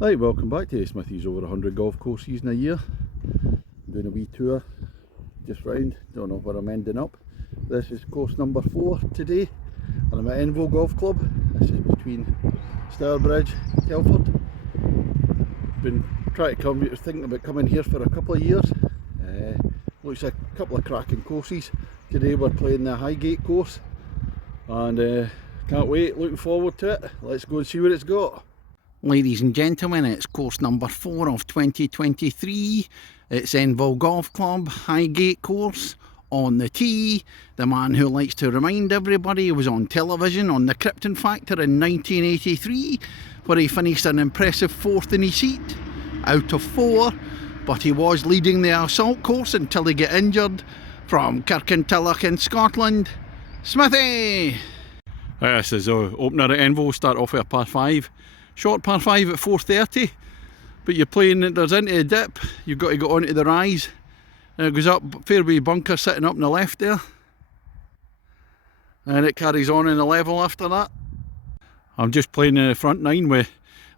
Right, welcome back to Smithy's over 100 golf courses in a year. I'm doing a wee tour just round, don't know where I'm ending up. This is course number 4 today, and I'm at Enville Golf Club. This is between Stourbridge and Telford. Been trying to come, thinking about coming here for a couple of years. Looks like a couple of cracking courses. Today we're playing the Highgate course, and can't wait, looking forward to it. Let's go and see what it's got. Ladies and gentlemen, it's course number 4 of 2023. It's Enville Golf Club, Highgate course. On the tee, the man who likes to remind everybody was on television on the Krypton Factor in 1983, where he finished an impressive 4th in his seat, out of 4, but he was leading the assault course until he got injured. From Kirkintilloch in Scotland, Smithy! This is the opener at Enville. Start off with a par 5. Short par 5 at 4.30, but you're playing, there's into a dip, you've got to go onto the rise, and it goes up, fairway bunker sitting up on the left there, and it carries on in the level after that. I'm just playing the front 9 with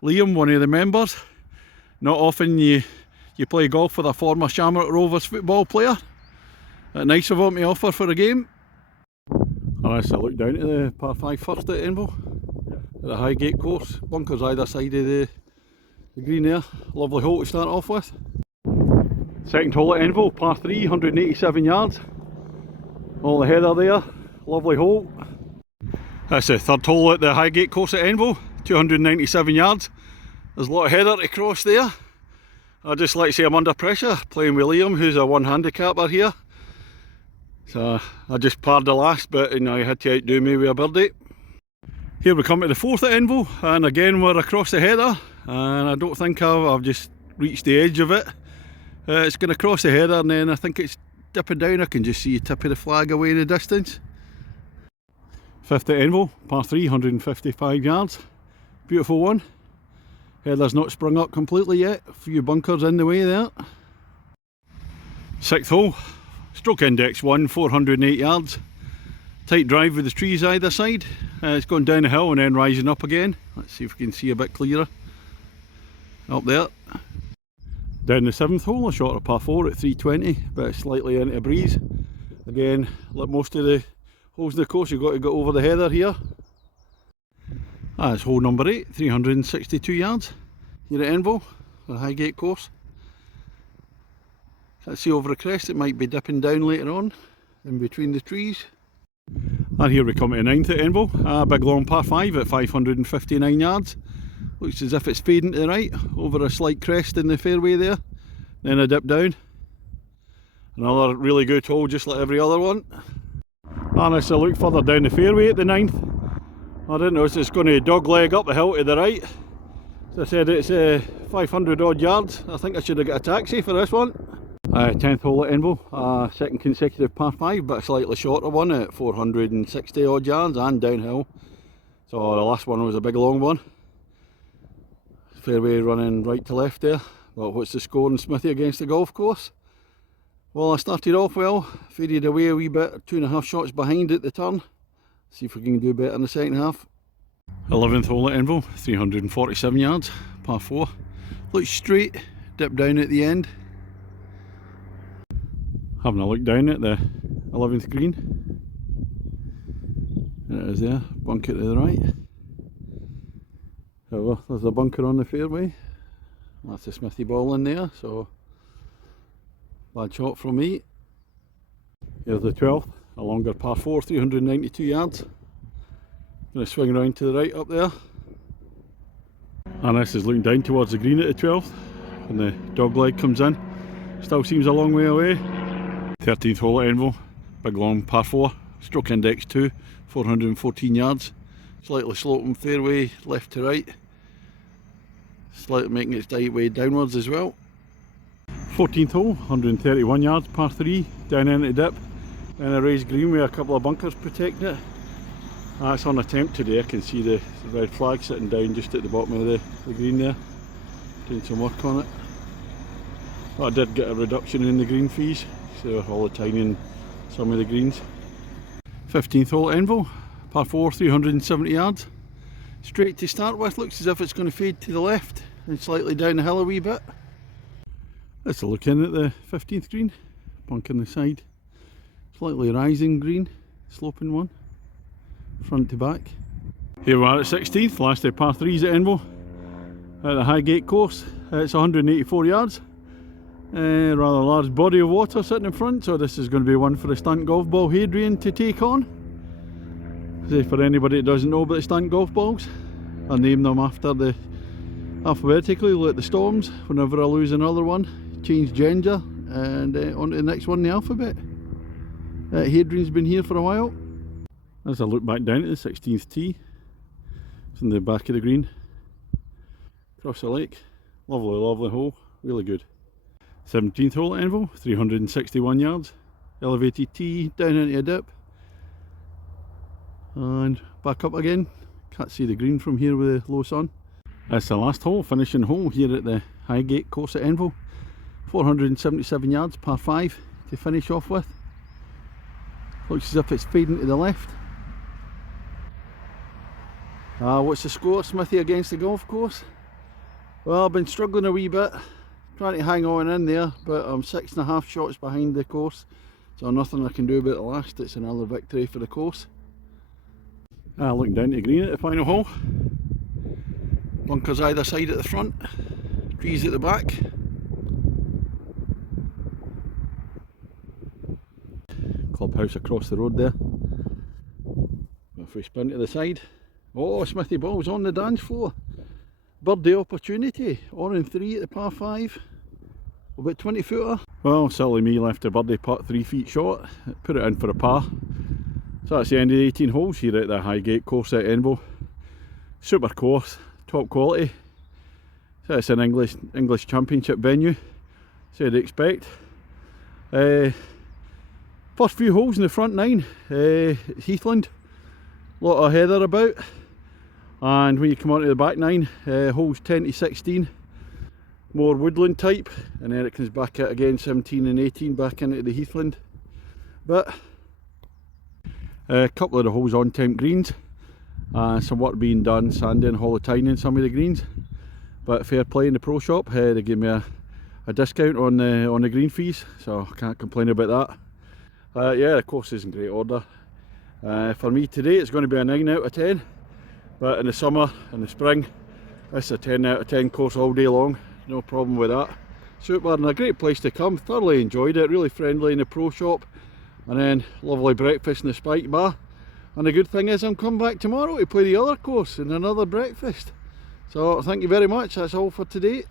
Liam, one of the members. Not often you play golf with a former Shamrock Rovers football player. Nice of him to offer for a game. Unless I look down to the par 5 first at Enville. At the Highgate course, bunkers either side of the green there. Lovely hole to start off with. Second hole at Enville, par 3, 187 yards. All the heather there, lovely hole. That's the third hole at the Highgate course at Enville, 297 yards. There's a lot of heather to cross there. I just like to say I'm under pressure, playing with Liam, who's a one handicapper here. So I just parred the last bit and I had to outdo me with a birdie. Here we come to the 4th at Enville, and again we're across the heather, and I don't think I've just reached the edge of it. It's going to cross the heather and then I think it's dipping down. I can just see the tip of the flag away in the distance. 5th at Enville, par 3, 155 yards. Beautiful one. Heather's not sprung up completely yet, a few bunkers in the way there. 6th hole, stroke index 1, 408 yards. Tight drive with the trees either side. It's going down the hill and then rising up again. Let's see if we can see a bit clearer. Up there. Down the 7th hole, a shorter par 4 at 320, but slightly into a breeze. Again, like most of the holes in the course, you've got to go over the heather here. That's hole number 8, 362 yards. Here at Enville, the Highgate course. Can't see over the crest, it might be dipping down later on, in between the trees. And here we come to the 9th at Enville, a big long par 5 at 559 yards. Looks as if it's fading to the right, over a slight crest in the fairway there. Then a dip down. Another really good hole, just like every other one. And as I look further down the fairway at the 9th, I didn't notice it's going to dog leg up the hill to the right. As I said, it's 500 odd yards. I think I should have got a taxi for this one. 10th hole at Enville, second consecutive par 5, but a slightly shorter one at 460 odd yards and downhill. So the last one was a big long one. Fairway running right to left there. Well, what's the score in Smithy against the golf course? Well, I started off well, faded away a wee bit, 2.5 shots behind at the turn. See if we can do better in the second half. 11th hole at Enville, 347 yards, par 4. Looks straight, dip down at the end. Having a look down at the 11th green. There it is there, bunker to the right. However, there's a bunker on the fairway. That's a Smithy ball in there, so bad shot from me. Here's the 12th, a longer par 4, 392 yards. Going to swing around to the right up there. And this is looking down towards the green at the 12th, and the dog leg comes in. Still seems a long way away. 13th hole at Enville, big long par 4, stroke index 2, 414 yards. Slightly sloping fairway left to right. Slightly making its way downwards as well. 14th hole, 131 yards, par 3, down into the dip. And a raised green with a couple of bunkers protecting it. That's on attempt today. I can see the red flag sitting down just at the bottom of the green there. Doing some work on it. But I did get a reduction in the green fees, so all the time in some of the greens. 15th hole at Enville, par 4, 370 yards. Straight to start with, looks as if it's going to fade to the left. and slightly down the hill a wee bit. Let's look in at the 15th green, bunker on the side, slightly rising green, sloping one, front to back. Here we are at 16th, last of par 3s at Enville, at the Highgate course. It's 184 yards, rather large body of water sitting in front, so this is going to be one for the stunt golf ball Hadrian to take on. For anybody that doesn't know about the stunt golf balls, I name them after the alphabetically, like the Storms. Whenever I lose another one, change gender and on to the next one in the alphabet. Hadrian's been here for a while. As I look back down at the 16th tee, it's in the back of the green, across the lake. Lovely, lovely hole, really good. 17th hole at Enville, 361 yards, elevated tee, down into a dip, and back up again. Can't see the green from here with the low sun. That's the last hole, finishing hole here at the Highgate course at Enville. 477 yards, par 5 to finish off with. Looks as if it's fading to the left. What's the score, Smithy, against the golf course? Well, I've been struggling a wee bit, trying to hang on in there, but I'm 6.5 shots behind the course, so nothing I can do about the last. It's another victory for the course. Looking down to the green at the final hole. Bunkers either side at the front, trees at the back. Clubhouse across the road there. If we spin to the side, oh, Smithy ball's on the dance floor. Birdie opportunity, on in 3 at the par 5. About 20 footer. Well, silly me, left the birdie putt 3 feet short, put it in for a par. So that's the end of the 18 holes here at the Highgate course at Enville. Super course, top quality. So it's an English Championship venue, so you'd expect. First few holes in the front 9, Heathland, a lot of heather about, and when you come onto the back 9, holes 10 to 16, more woodland type, and then it comes back out again, 17 and 18, back into the heathland. But a couple of the holes on temp greens, some work being done, sanding, holotining some of the greens, but fair play in the pro shop. They gave me a discount on the green fees, so I can't complain about that. Yeah, the course is in great order. For me today it's going to be a 9 out of 10, but in the summer and the spring it's a 10 out of 10 course all day long, no problem with that. Super, and a great place to come, thoroughly enjoyed it, really friendly in the pro shop, and then lovely breakfast in the Spike Bar. And the good thing is I'm coming back tomorrow to play the other course and another breakfast. So thank you very much, that's all for today.